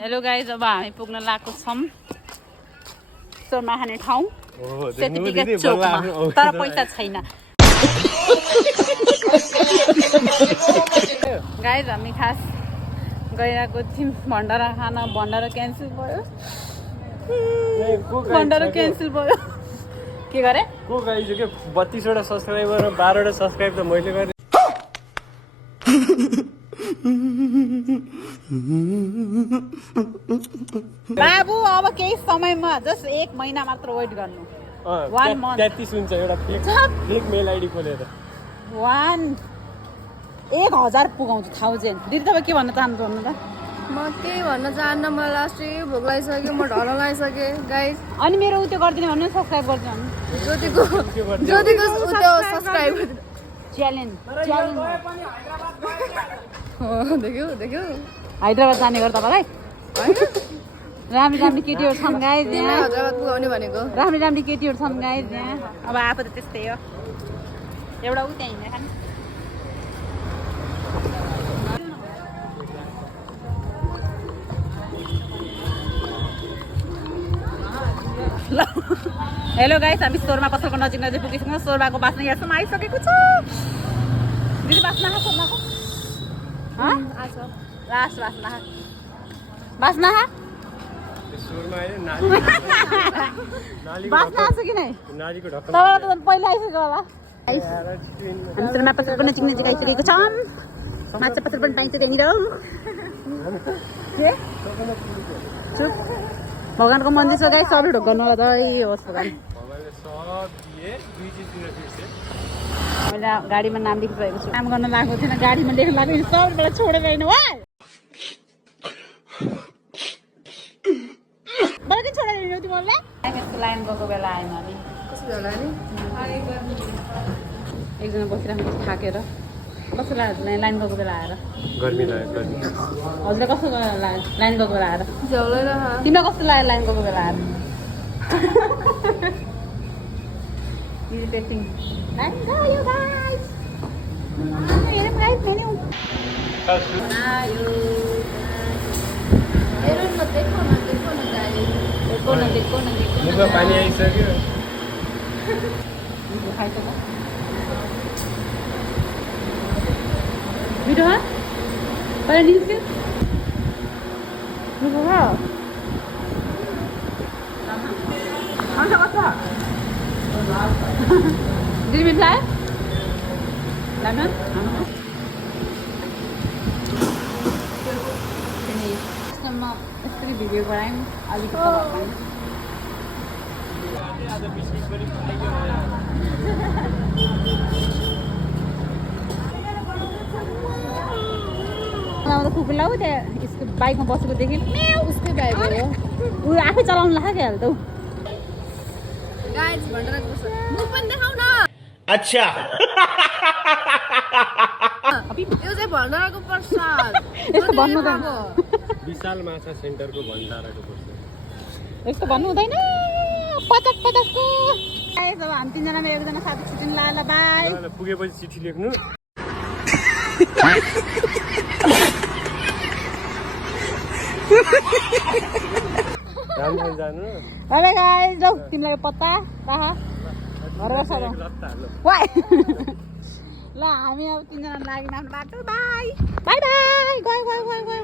Hello guys, अब हामी पुग्न लागेको छौँ शर्मा खाने ठाउँ सेतिपिका चोकमा, तर पैसा छैन। गाइज हामी खास गइरहेको थियौँ भण्डारा खान, भण्डारा क्यान्सल भयो। भण्डारा क्यान्सल भयो। के गरे को गाइज के 32 वटा सब्स्क्राइबर र 12 वटा सब्स्क्राइब त मैले गरे। बाबु अब केही समयमा जस्ट 1 महिना मात्र वेट गर्नु। 1 month 33 हुन्छ एउटा फेक मेल आइडी खोलेर 1000 पुगाउँछु 1000। दिदी तपाईँ के भन्न चाहनुहुन्छ भन्नु त? म केही भन्न चाहन्न, मलाई लास्ट भोक लागिसक्यो, म ढल लागिसकेँ गाइस। अनि मेरो उ त्यो गरिदिने भन्नु, सब्स्क्राइब गरिदिनु भन्नु। ज्योतिको त्यो सब्स्क्राइब च्यालेन्ज देख्यौ देख्यौ हैदराबाद जाने गर्दा तपाईँलाई राम्री राम्री केटीहरू छन् गाइज यहाँ। हैदराबाद पुगाउने भनेको राम्री राम्री केटीहरू छन् गाइज यहाँ। अब आफू त त्यस्तै हो, एउटा उ त्यहाँ हिँडेर खाने। हेलो गाइस, हामी सोरमा पसलको नजिक पुगिसक्यौँ। सोरमाको बास्ना यहाँसम्म आइसकेको छु। दिदी बास्ना खा सोरमाको लास्ट बास्ना खा बास्ना आएको कि नै? तपाईँलाई त पहिला आइसक्यो होला। हामी सोरमा पसलको नजिक आइसकेको छौँ। माछा पसल पनि पाइन्छ त्यहाँनिर। के चुप, भगवानको मन्दिर छ गाई, सबै ढोक गर्नु होला त होस् भगवान। मैले गाडीमा नाम लेखिसकेको छु। काम गर्न लागेको थिएन, गाडीमा लेख्न लाग्यो, सबैबाट छोडेर हिँड्नु भयो। मलाई किन छोडेर हिँड्नु तिमीहरूले? यस्तो लाइन गएको बेला आएन नि। कस्तो होला नि? एकजना बसिराख्नु थाकेर कस्तो लाग्यो लाइन गएको बेला आएर? गर्मी लाग्यो। हजुरलाई कस्तो लाइन गएको बेला आएर? झ्याउलै रह। तिमीलाई कस्तो लाग्यो लाइन गएको बेला आएर? इरिटेटिङ। लाइन गयो गाइस। हेरौँ गाइस मेन्यु। हेरौँ न, देखो न गाइस। देखो न। मुखमा पानी आइसक्यो। खाइसक्यो। मिठो भयो? पहिला निस्क्यो? मिठो भयो? खान्छ कस्तो? दिदी मिठो लाग्यो? लाग्यो? म यसरी भिडियो गरायौँ अलिकति कुकुरलाई ऊ त्यहाँ यसको बाइकमा बसेको देखेँ। उसकै बाइक हो ऊ आफै चलाउनु लाग्यो क्या त ऊ। गाइस भण्डाराको बस मुख पनि देखाउ न। अच्छा यो चाहिँ भण्डाराको प्रसाद। यस्तो भन्नु त विशाल माछा सेन्टरको भण्डाराको पर्छ। यस्तो भन्नु हुँदैन। 50-50को अब हामी तिनजनामा एकजना साथी छुट्टिनु लाग्यो। बाई पुगेपछि चिठी लेख्नु। राम्रो जानु। बाई गाइस, लौ तिमीलाई पत्ता राख घर बस। वाइ ल हामी अब तिनजना लाग्यौँ आफ्नो बाटो। बाई बाई बाई गयो।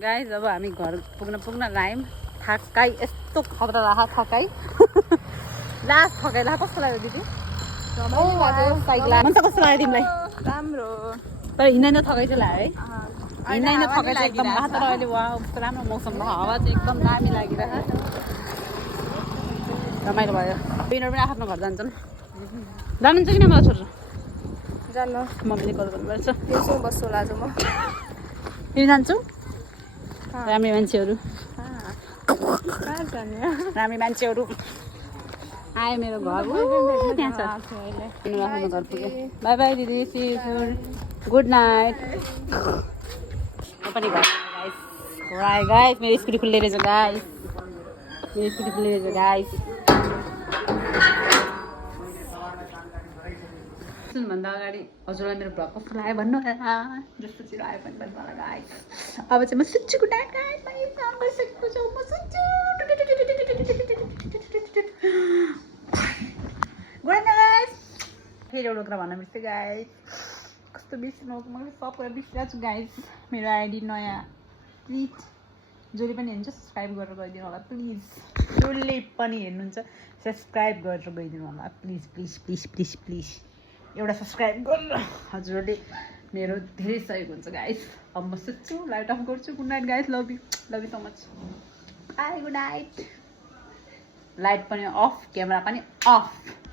गाइस, अब हामी घर पुग्न लाग्यौँ। थकाइ यस्तो खतरा राख थकाइ। लास्ट थकाइ ला। कस्तो लाग्यो दिदी? मन त कस्तो लाग्यो तिमीलाई? राम्रो। तर हिँड्दैन थकाइ चाहिँ लाग्यो है। हिँड्दैन थकाइ चाहिँ एकदम लाग्छ। तर अहिले वा कस्तो राम्रो मौसम भयो, हावा चाहिँ एकदम दामी लागिरहेको। रमाइलो भयो। विनर पनि आफ्नो घर जान्छन्। जानुहुन्छ कि न? मलाई छोड्छ जानु। मम्मीले कल गर्नुपर्छ। त्यसै बस्छु होला आज म। तिमी जान्छौ? राम्री मान्छेहरू कहाँ जाने? राम्री मान्छेहरू आयो मेरो घर। त्यहाँ छ आफ्नो घर पुग्यो। बाई बाई दिदी, see you soon, good night. म पनि घर गाइस। मेरो स्कुटी खुल्ले रहेछ गाइस। भन्दा अगाडि हजुरलाई मेरो भ्लग कस्तो लाग्यो भन्नु होला। जस्तो छिटो आयो पनि भन्नु होला गाइस। अब चाहिँ म सुत्छु। Good night guys. एउटा कुरा भन्न बिर्सेँ गाइस, कस्तो बिर्सिनु मैले सब कुरा बिर्सिरहेको छु गाइस। मेरो आइडी नयाँ, प्लिज जसले पनि हेर्नुहुन्छ सब्सक्राइब गरेर गइदिनु होला प्लिज। जसले पनि हेर्नुहुन्छ सब्सक्राइब गरेर गइदिनु होला please please please please please. एउटा सब्सक्राइब गरेर हजुरहरूले मेरो धेरै सहयोग हुन्छ गाइस। अब म सुत्छु, लाइट अफ गर्छु। Good night guys, love you so much, by, good night. Light पनि अफ, क्यामेरा पनि अफ।